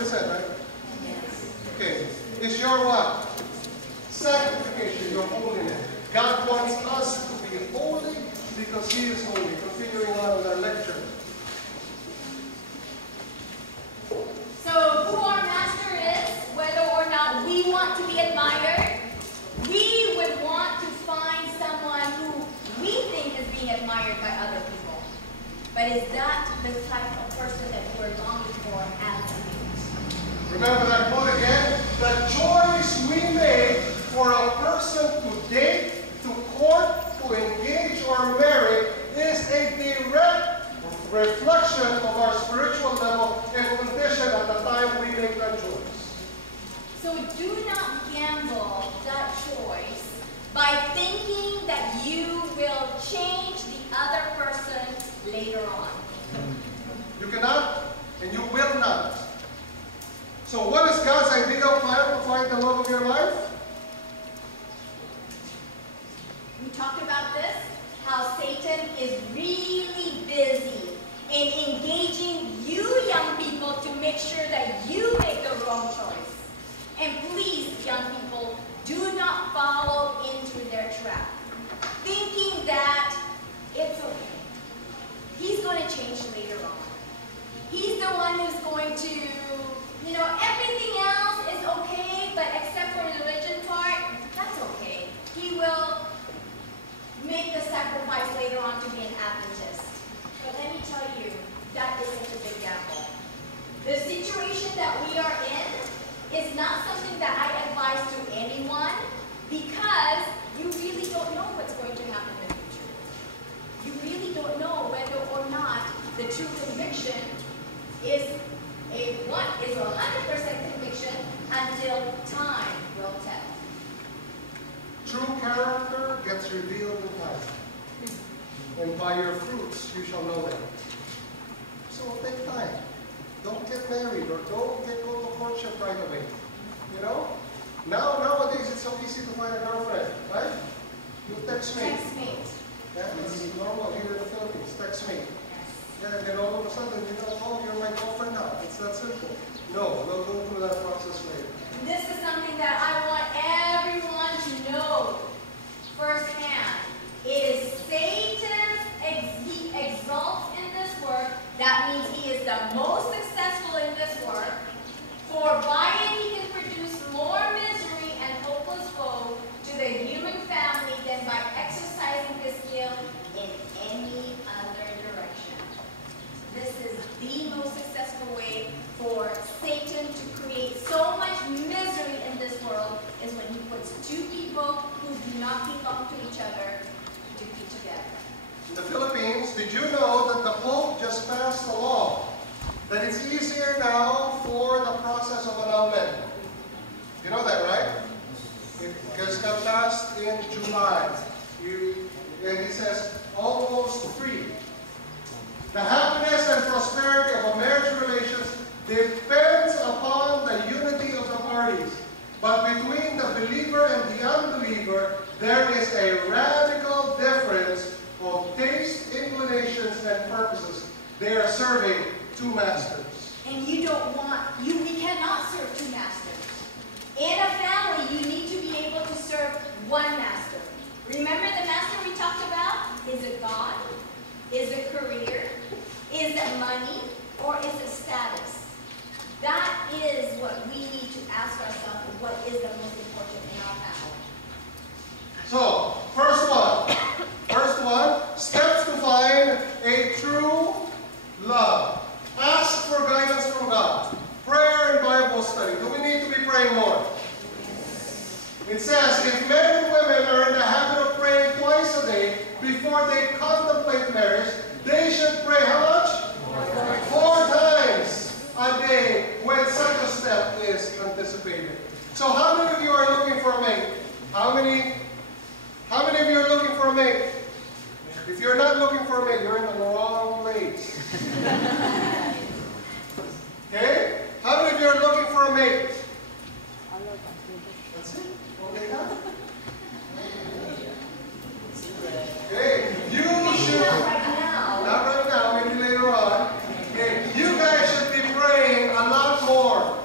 what he said, right? Yes. Okay. It's your what? Sanctification, your holiness. God wants us to be holy because He is holy. Continuing on with our lecture. So who our master is, whether or not we want to be admired, we would want to find someone who we think is being admired by other people. But is that the type of person that we're longing for as a mate? Remember that quote again? The choice we make for a person to date, to court, to engage or marry is a direct reflection of our spiritual level and condition at the time we make that choice. So do not gamble that choice by thinking that you will change the other person later on. You cannot and you will not. So what is God's ideal plan to find the love of your life? We talked about this, how Satan is really busy in engaging you young people to make sure that you make the wrong choice. And please, young people, do not follow into their trap, thinking that it's okay. He's going to change later on. He's the one who's going to, you know, everything else is okay, but except for the religion part, that's okay. He will make the sacrifice later on to be an Adventist. But let me tell you, that is such a big gamble. The situation that we are in is not something that I advise to anyone because you really don't know what's going to happen in the future. You really don't know whether or not the true conviction is a 100% conviction until time will tell. True character gets revealed in time. And by your fruits you shall know them. So take time. Don't get married or don't go to courtship right away. You know? Nowadays it's so easy to find a girlfriend, right? You text me. Text me. Yeah, it's normal here in the Philippines. Text me. Yes. Yeah, and then all of a sudden you know, oh, you're my girlfriend now. It's that simple. No, we'll go through that process later. This is something that I want everyone to know firsthand. It is Satan's, he exalts in this work. That means he is the most successful in this work. For by it he can produce more misery and hopeless woe to the human family than by exercising his skill in any other direction. This is the most successful way for Satan to create so much misery in this world is when he puts two people who do not belong to each other to be together. In the Philippines, did you know that the Pope just passed a law that it's easier now for the process of annulment? You know that, right? It just got passed in July. And he says, almost free. The happiness and prosperity of a marriage relations depends upon the unity of the parties. But between the believer and the unbeliever, there is a radical difference of taste, inclinations, and purposes. They are serving two masters. And you don't want, we cannot serve two masters. In a family, you need to be able to serve one master. Remember the master we talked about? Is it God? Is it career? Is it money? Or is it status? That is what we need to ask ourselves, what is the most important in our family. So, first one, steps to find a true love. Ask for guidance from God. Prayer and Bible study. Do we need to be praying more? It says, if men and women are in the habit of praying twice a day before they contemplate marriage, they should pray how much? 4 times a day when such a step is anticipated. So how many of you are looking for a mate? How many of you are looking for a mate? If you're not looking for a mate, you're in the wrong place. Okay? How many of you are looking for a mate? That's it. Only that. Okay. You should. Not right now. Not right now, maybe later on. Okay. You guys should be praying a lot more.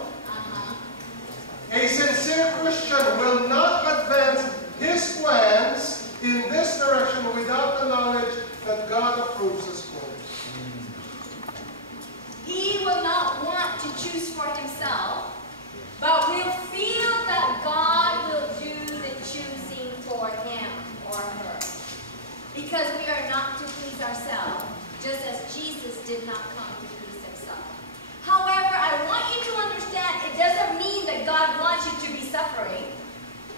because we are not to please ourselves, just as Jesus did not come to please himself. However, I want you to understand it doesn't mean that God wants you to be suffering.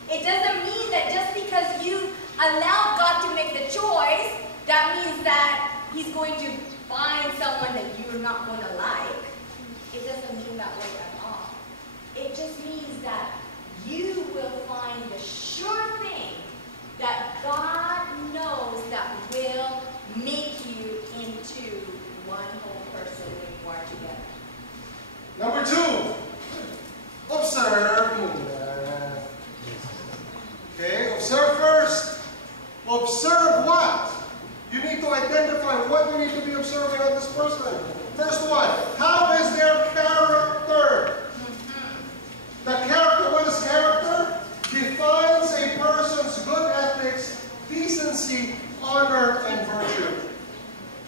It doesn't mean that just because you allow God to make the choice, that means that he's going to find someone that you're not going to like. It doesn't mean that way at all. It just means that you will find the sure thing that God knows that will make you into one whole person when you are together. Number 2, observe. Okay, observe first. Observe what? You need to identify what you need to be observing on this person. First one, how is their character? The character, what is character? Defines a person's good ethics, decency, honor, and virtue.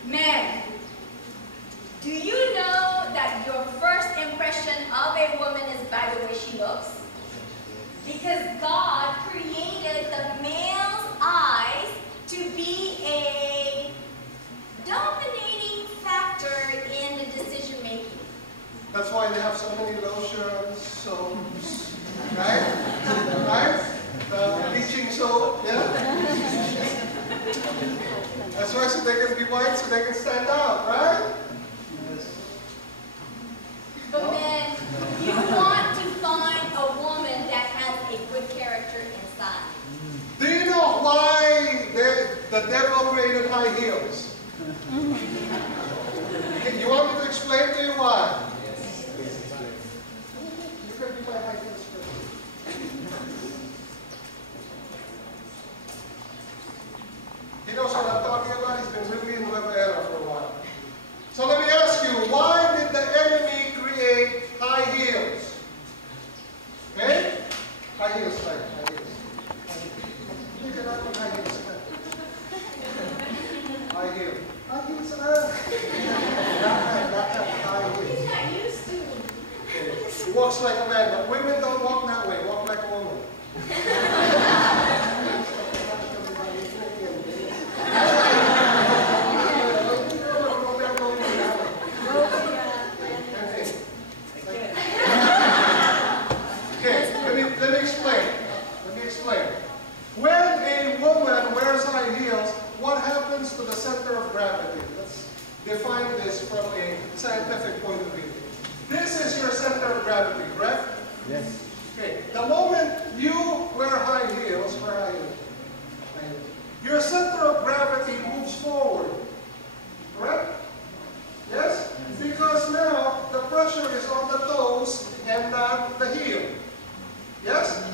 Men, do you know that your first impression of a woman is by the way she looks? Because God created the male's eyes to be a dominating factor in the decision making. That's why they have so many lotions, soaps, right? Right? The bleaching soap, yeah? That's why, so they can be white, so they can stand out, right? But men, you want to find a woman that has a good character inside. Do you know why the devil created high heels? You want me to explain to you why? You can be my high heels first. He knows what I'm talking about. He's been living in Nueva Era for a while. So let me ask you, why did the enemy create high heels? Okay? High heels, high heels. Look at that one, high heels. High heel. High heels, high heels. He's not used to. Okay. He walks like a man, but women don't walk that way. Walk like a woman. Let me explain. When a woman wears high heels, what happens to the center of gravity? Let's define this from a scientific point of view. This is your center of gravity, correct? Yes. Okay. The moment you wear high heels, your center of gravity moves forward. Correct? Yes? Because now the pressure is on the toes and not the heel. Yes?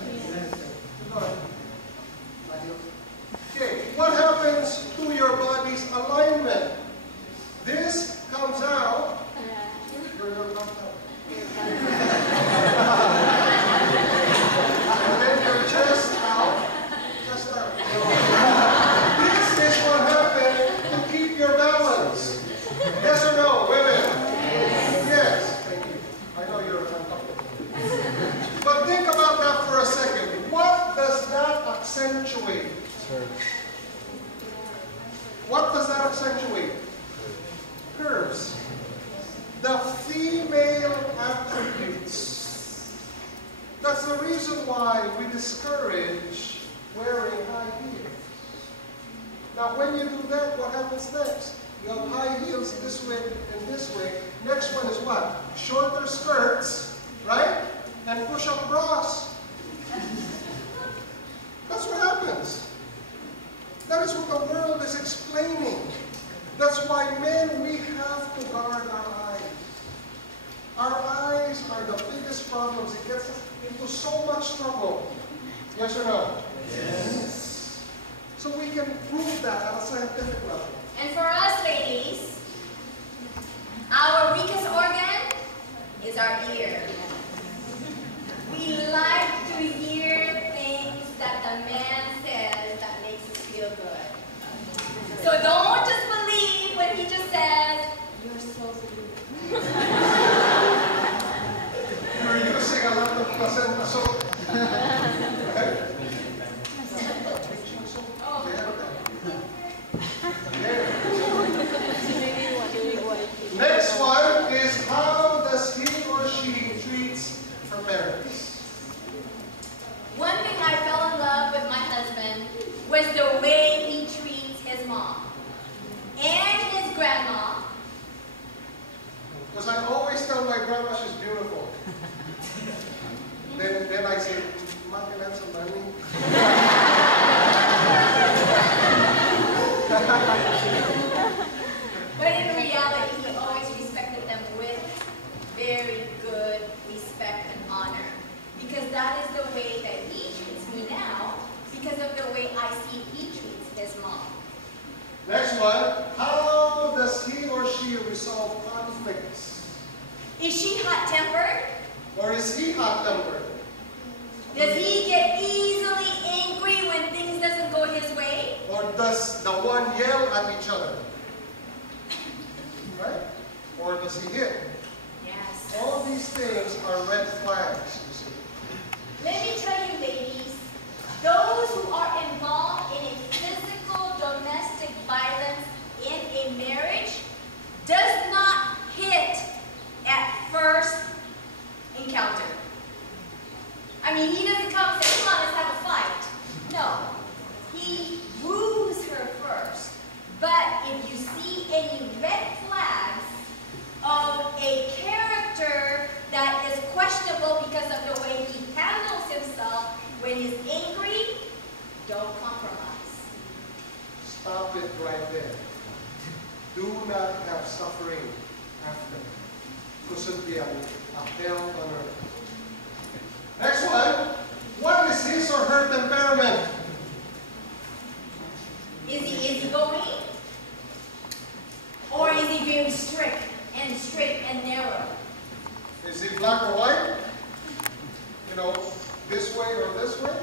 Okay, what happens to your body's alignment? This comes out. And then your chest out. Chest out. This is what happens to keep your balance. Yes or no, women? Yes. Thank you. I know you're uncomfortable. But think about that for a second. What does that accentuate? What does that accentuate? Curves. The female attributes. That's the reason why we discourage wearing high heels. Now when you do that, what happens next? You have high heels this way and this way. Next one is what? Shorter skirts, right? And push-up bras. That's what happens. That is what the world is explaining. That's why men, we have to guard our eyes. Our eyes are the biggest problems. It gets us into so much trouble. Yes or no? Yes. So we can prove that at a scientific level. And for us ladies, our weakest organ is our ear. We like to hear things that the man says that makes us feel good. So don't just believe when he just says, "You're so beautiful." You're using a lot of placenta soap. Right? Because I always tell my grandma she's beautiful. Then I say, Ma, can I have some money? But in reality, he always respected them with very good respect and honor. Because that is the way that he treats me now, because of the way I see he treats his mom. Next one, how does he or she resolve conflicts? Is she hot-tempered? Or is he hot-tempered? Does he get easily angry when things doesn't go his way? Or does the one yell at each other? Right? Or does he hit? Yes. All these things are red flags, you see. Let me tell you, ladies, those who are involved in a physical domestic violence in a marriage does not hit at first encounter. I mean, he doesn't come and say, come on, let's have a fight. No. He woos her first. But if you see any red flags of a character that is questionable because of the way he handles himself when he's angry, don't compromise. Stop it right there. Do not have suffering after. Kusog diyan, a hell on earth. Next one. What is his or her temperament? Is he easygoing? Or is he very strict and straight and narrow? Is he black or white? You know, this way or this way?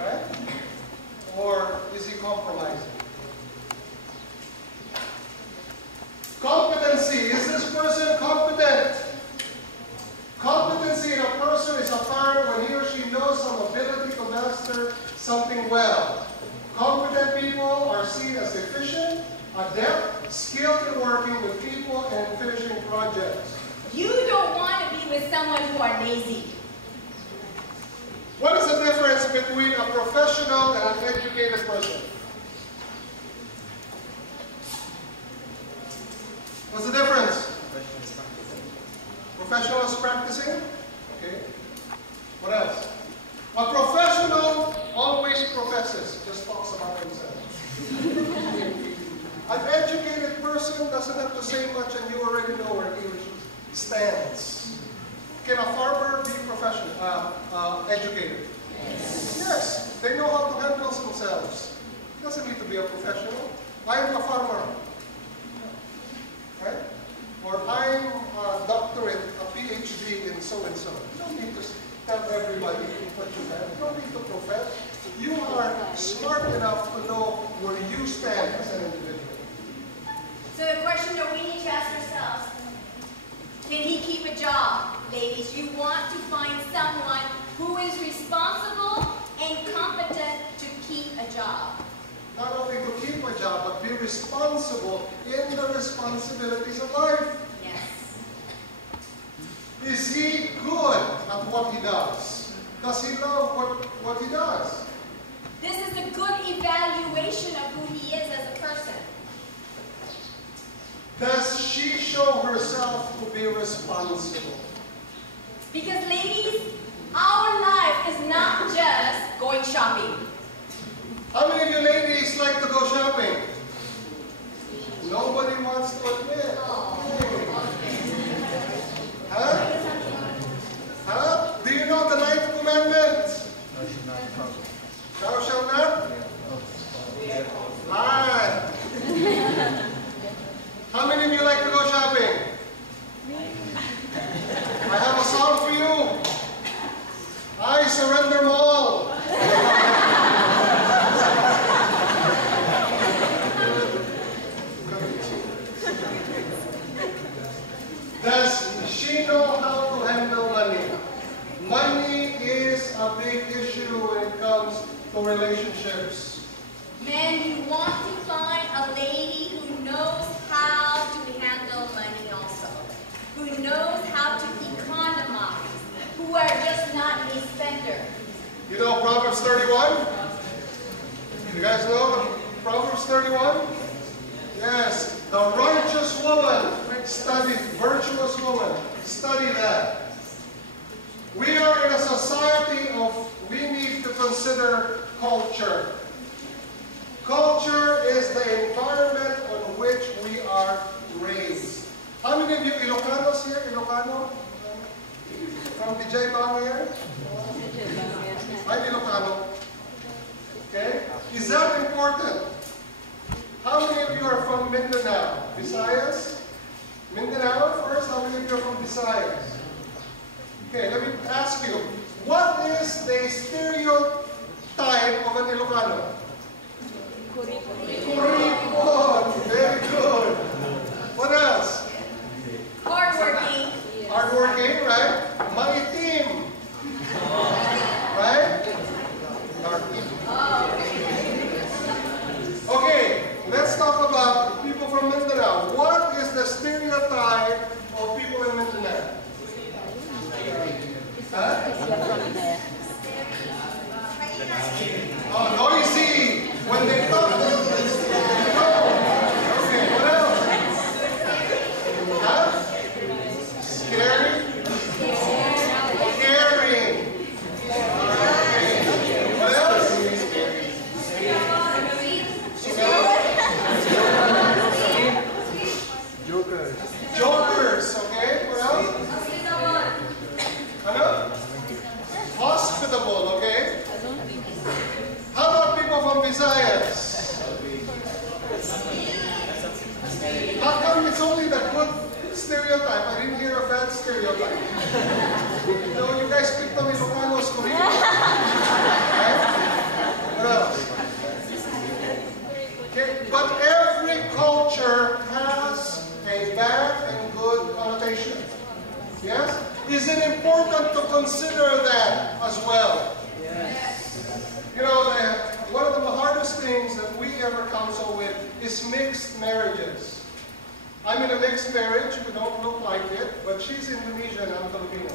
Right? Or is he compromising? Competency. Is this person competent? Competency in a person is apparent when he or she knows some ability to master something well. Competent people are seen as efficient, adept, skilled in working with people and finishing projects. You don't want to be with someone who are lazy. What is the difference between a professional and an educated person? What's the difference? Professional is practicing. Okay. What else? A professional always professes, just talks about himself. An educated person doesn't have to say much and you already know where he or she stands. Can a farmer be professional, educated? Yes. They know how to handle themselves. He doesn't need to be a professional. I'm a farmer. Right? Or I'm a doctorate, a PhD in so-and-so. You don't need to tell everybody what you have. You don't need to profess. You are smart enough to know where you stand as an individual. So the question that we need to ask ourselves, can he keep a job? Ladies, you want to find someone who is responsible and competent to keep a job. Not only to keep a job, but be responsible in the responsibilities of life. Yes. Is he good at what he does? Does he love what he does? This is a good evaluation of who he is as a person. Does she show herself to be responsible? Because ladies, our life is not just going shopping. How many of you ladies like to go shopping? Nobody wants to admit. Huh? Huh? Do you know the 9th commandment? Thou shalt not? Lie. How many of you like to go shopping? I have a song for you. I surrender them all. Does she know how to handle money? Money is a big issue when it comes to relationships. Men, you want to find a lady who knows how to handle money also. Who knows how to economize. Who are just not a spender. You know Proverbs 31? You guys know Proverbs 31? Yes. The righteous woman studied virtuous culture. Culture is the environment on which we are raised. How many of you Ilocanos here? Ilocano? From DJ Bang here? I'm Ilocano. Okay? Is that important? How many of you are from Mindanao? Visayas? Mindanao first? How many of you are from Visayas? Okay, let me ask you. What is the stereotype of an Ilocano? Kuripon. Very good. What else? Hardworking. Hardworking, right? Maitim. Right? Okay, let's talk about people from Mindanao. What is the stereotype of people in Mindanao? Huh? Oh, noisy! When they talk. Okay, what else? Huh? Scary? Caring. What else? Jokers. Jokers, okay? What else? Ano? Hospitable, okay? How about people from Visayas? How come it's only the good stereotype? I didn't hear a bad stereotype. So you guys picked on Ilocanos Korean. Right? What else? Okay, but every culture has a bad and good connotation. Yes? Is it important to consider that as well? Yes. You know, one of the hardest things that we ever counsel with is mixed marriages. I'm in a mixed marriage. We don't look like it, but she's Indonesian, I'm Filipino.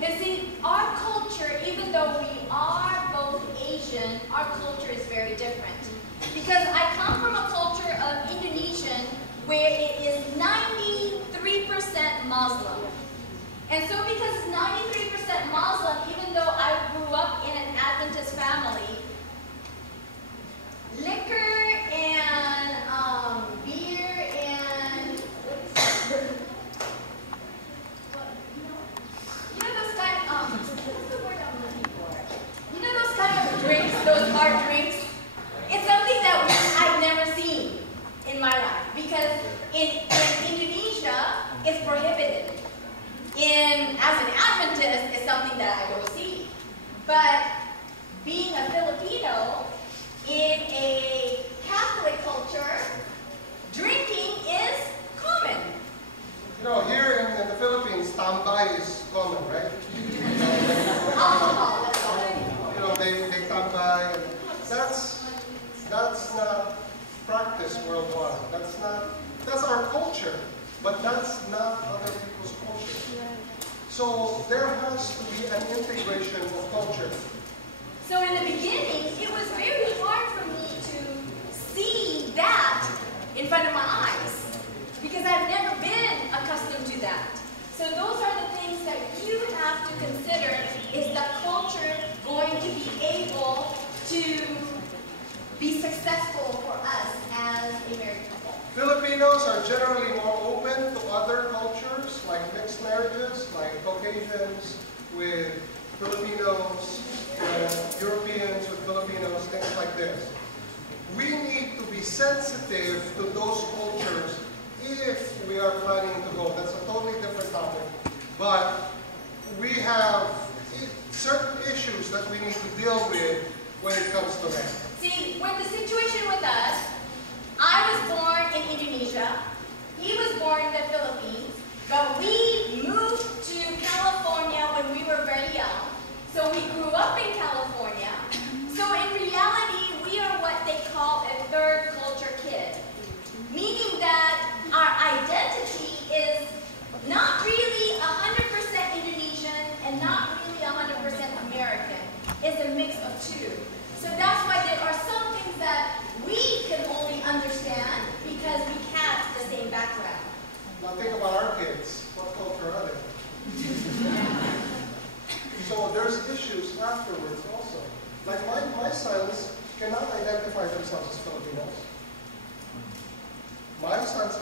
You see, our culture, even though we are both Asian, our culture is very different. Because I come from a culture of Indonesian where it is 93% Muslim. And so because it's 93% Muslim, even though I grew up in an Adventist family, liquor and beer and you know those kind of what's the word I'm looking for? You know those kind of drinks, those hard drinks? It's something that I've never seen in my life because in Indonesia it's prohibited. As an Adventist, it's something that I don't see. But being a Filipino in a Catholic culture, drinking is common. You know, here in the Philippines, tambay is common, right? Alcohol, that's all. You know, they tambay. That's not practiced worldwide. That's our culture, but that's not other people's culture. So there has to be an integration of culture. So in the beginning, it was very hard for me to see that in front of my eyes because I've never been accustomed to that. So those are the things that you have to consider. Is the culture going to be able to be successful for us as a married couple? Filipinos are generally more open to other cultures, like mixed marriages, like Caucasians with Filipinos, Europeans with Filipinos, things like this. We need to be sensitive to those cultures if we are planning to go. That's a totally different topic. But we have certain issues that we need to deal with when it comes to that. See, with the situation with us, I was born in Indonesia, he was born in the Philippines, but we moved to California when we were very young. So we grew up in California. So in reality, we are what they call a third culture kid. Meaning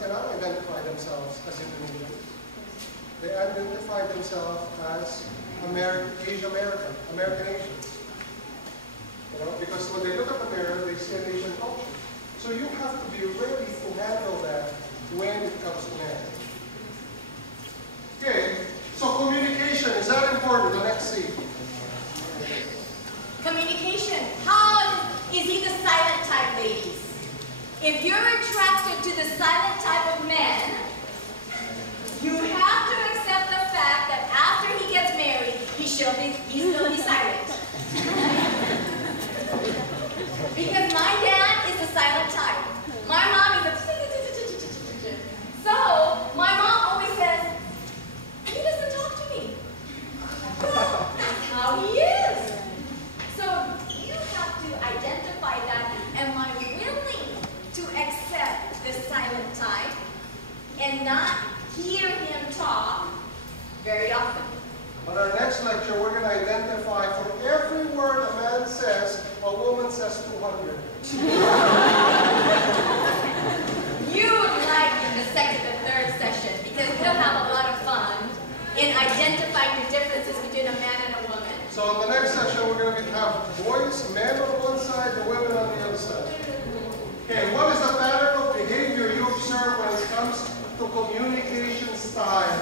cannot identify themselves as Indonesians. They identify themselves as Asian Asians. You know, because when they look at the mirror, they see an Asian culture. So you have to be ready to handle that when it comes to marriage. Okay, so communication, is that important? The next C. Communication. How is he the silent type, ladies? If you're attracted to the silent type of man, you have to accept the fact that after he gets married, he'll still be silent. Because my dad is the silent type. My mom is a so my mom always says, he doesn't talk to me. Well, that's how he is. So you have to identify that. Am I willing to accept the silent type and not hear him talk very often? On our next lecture, we're going to identify for every word a man says, a woman says 200. You would like in the second and third session because we'll have a lot of fun in identifying the differences between a man and a woman. So in the next session, we're going to have boys, men on one side, the women on the other side. Okay, what is the pattern of behavior you observe when it comes to communication style?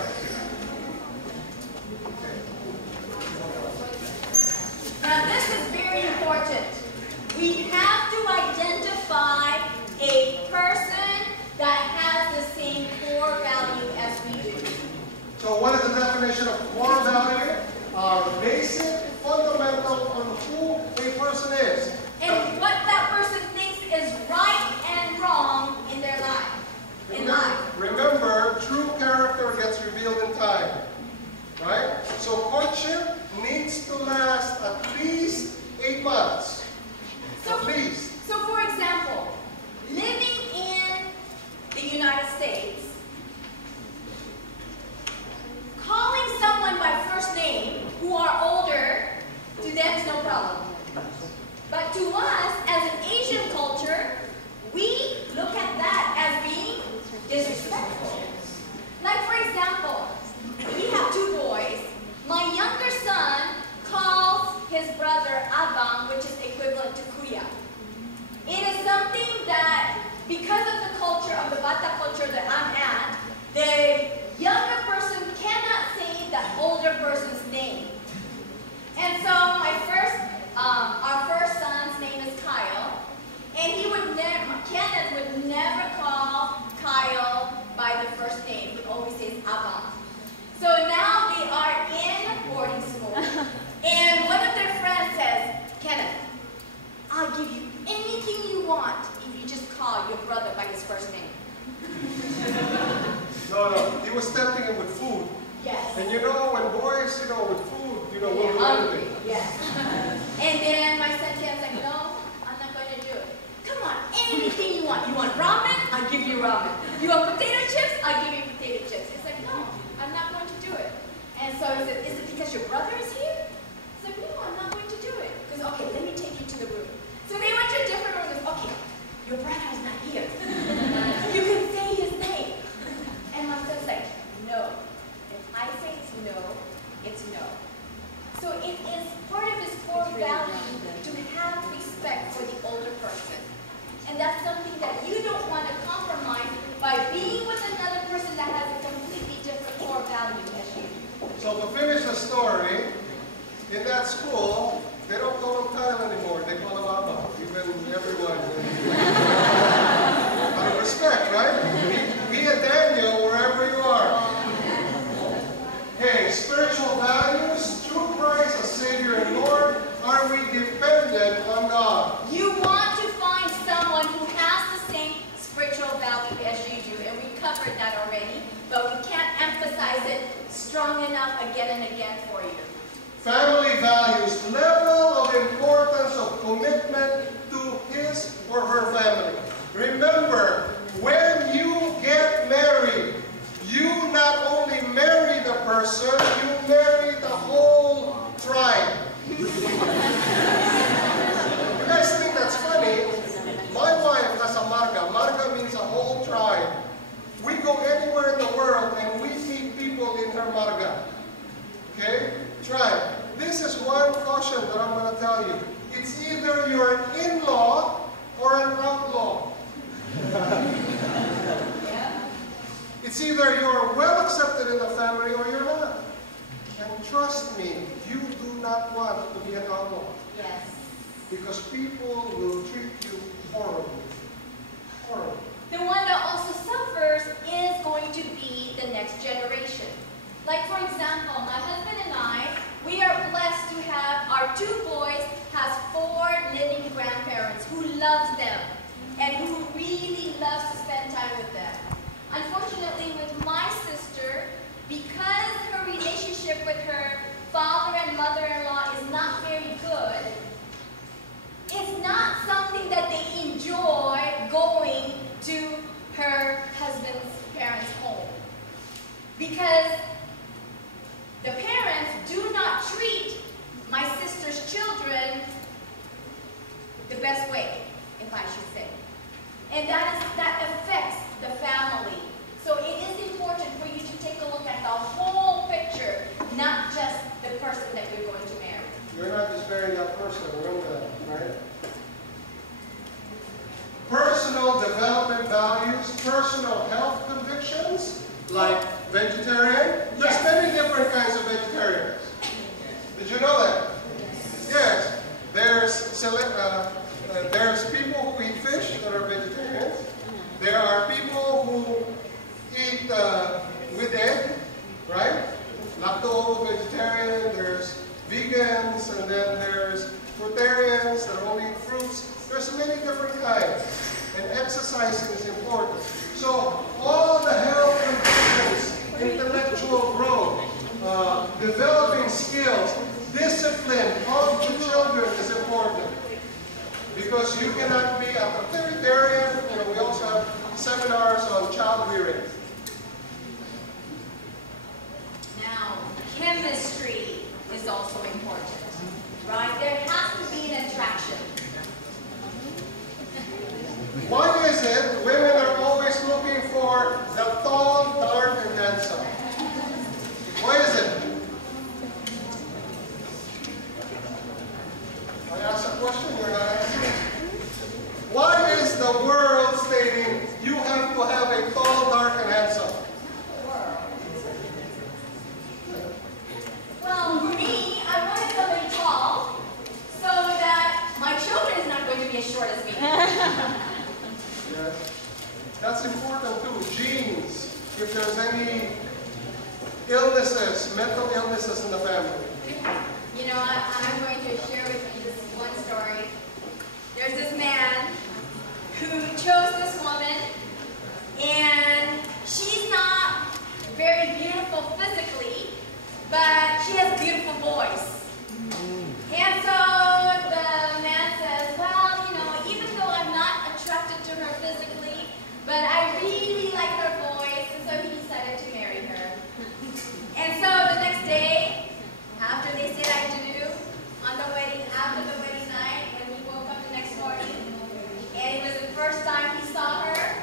Now this is very important. We have to identify a person that has the same core value as we do. So what is the definition of core value? Basic, fundamental on who a person is. And what that person thinks is right and wrong in their life. Remember, true character gets revealed in time. Right? So courtship needs to last at least 8 months. At least. So for example, living in the United States, calling someone by first name who are older, to them is no problem. But to us, as an Asian culture, we look at that as being disrespectful. Like for example, we have 2 boys. My younger son calls his brother Abang, which is equivalent to Kuya. It is something that, because of the culture, of the Batak culture that I'm at, the younger person cannot say the older person's name. And so our first son's name is Kyle, and Kenneth would never call Kyle by the first name. He always says Abang. So now they are in boarding school, and one of their friends says, Kenneth, I'll give you anything you want if you just call your brother by his first name. No, he was tempting him with food. Yes. And you know, when boys, with food, we'll do hungry. anything. Yes. And then my son Ken's like, no, I'm not going to do it. Come on, anything you want. You want ramen? I'll give you ramen. You want potato chips? I'll give you potato chips. It's like, no, I'm not going to do it. And so he said, is it because your brother is here? It's like, no, I'm not going to do it. He goes, okay, let me take you to the room. So they went to a different room. He goes, okay, your brother is not here. You can say his name. And my son's like, no. If I say it's no, it's no. So it is part of his core value to have respect for the older person. And that's something that you don't want to compromise by being with another person that has a completely different core value as you. So to finish the story, in that school, they don't call him Kyle anymore. They call him Abba. Even everyone. Out of respect, right? Be a Daniel wherever you are. Hey, spiritual values, through Christ as Savior and Lord, are we dependent on God? You want to find someone who has the same spiritual value as you do, and we covered that already, but we can't emphasize it strong enough again and again for you. Family values, level of importance of commitment to his or her family. Remember, when you get married, you not only marry the person, you marry the whole tribe. You guys think that's funny? My wife has a marga. Marga means a whole tribe. option that I'm going to tell you. It's either you're an in-law or an outlaw. It's either you're well accepted in the family or you're not. And trust me, you do not want to be an outlaw. Yes. Because people will treat you horribly. Horribly. The one that also suffers is going to be the next generation. Like for example, my husband and I, we are blessed to have our 2 boys has 4 living grandparents who loves them and who really loves to spend time with them. Unfortunately, with my sister, because her relationship with her father and mother-in-law is not very good, it's not something that they enjoy going to her husband's parents' home. Because the parents do not treat my sister's children the best way, if I should say. And that affects the family. So it is important for you to take a look at the whole picture, not just the person that you're going to marry. You're not just marrying that person, remember that, right? Personal development values, personal health convictions, like vegetarian. There's many different kinds of vegetarians. Did you know that? Yes. There's people who eat fish that are vegetarians. There are people who eat with egg, right? Lacto vegetarian. There's vegans, and then there's fruitarians that only eat fruits. There's many different kinds, and exercising is important. So all the health conditions, intellectual growth, developing skills, discipline of the children is important. Because you cannot be a authoritarian. You know, we also have seminars on child rearing. Now, chemistry is also important, right? There has to be an attraction. Why is it women are always looking for the tall, dark, and handsome? Why is it? I asked a question, you're not answering. Why is the world stating you have to have a tall, dark, and handsome? Well, for me, I wanted somebody tall so that my children is not going to be as short as me. Yes. That's important too. Genes. If there's any illnesses, mental illnesses in the family. You know, I'm going to share with you this one story. There's this man who chose this woman, and she's not very beautiful physically, but she has a beautiful voice. And so the man says, well, you know, even though I'm not attracted to her physically, but I really like her voice, and so he decided to marry her. And so the next day, after they said I do, after the wedding night, when he woke up the next morning, and it was the first time he saw her,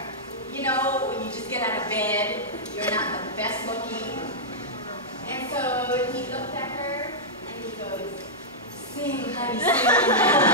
you know, when you just get out of bed, you're not the best looking. And so he looked at her, and he goes, sing, honey, sing.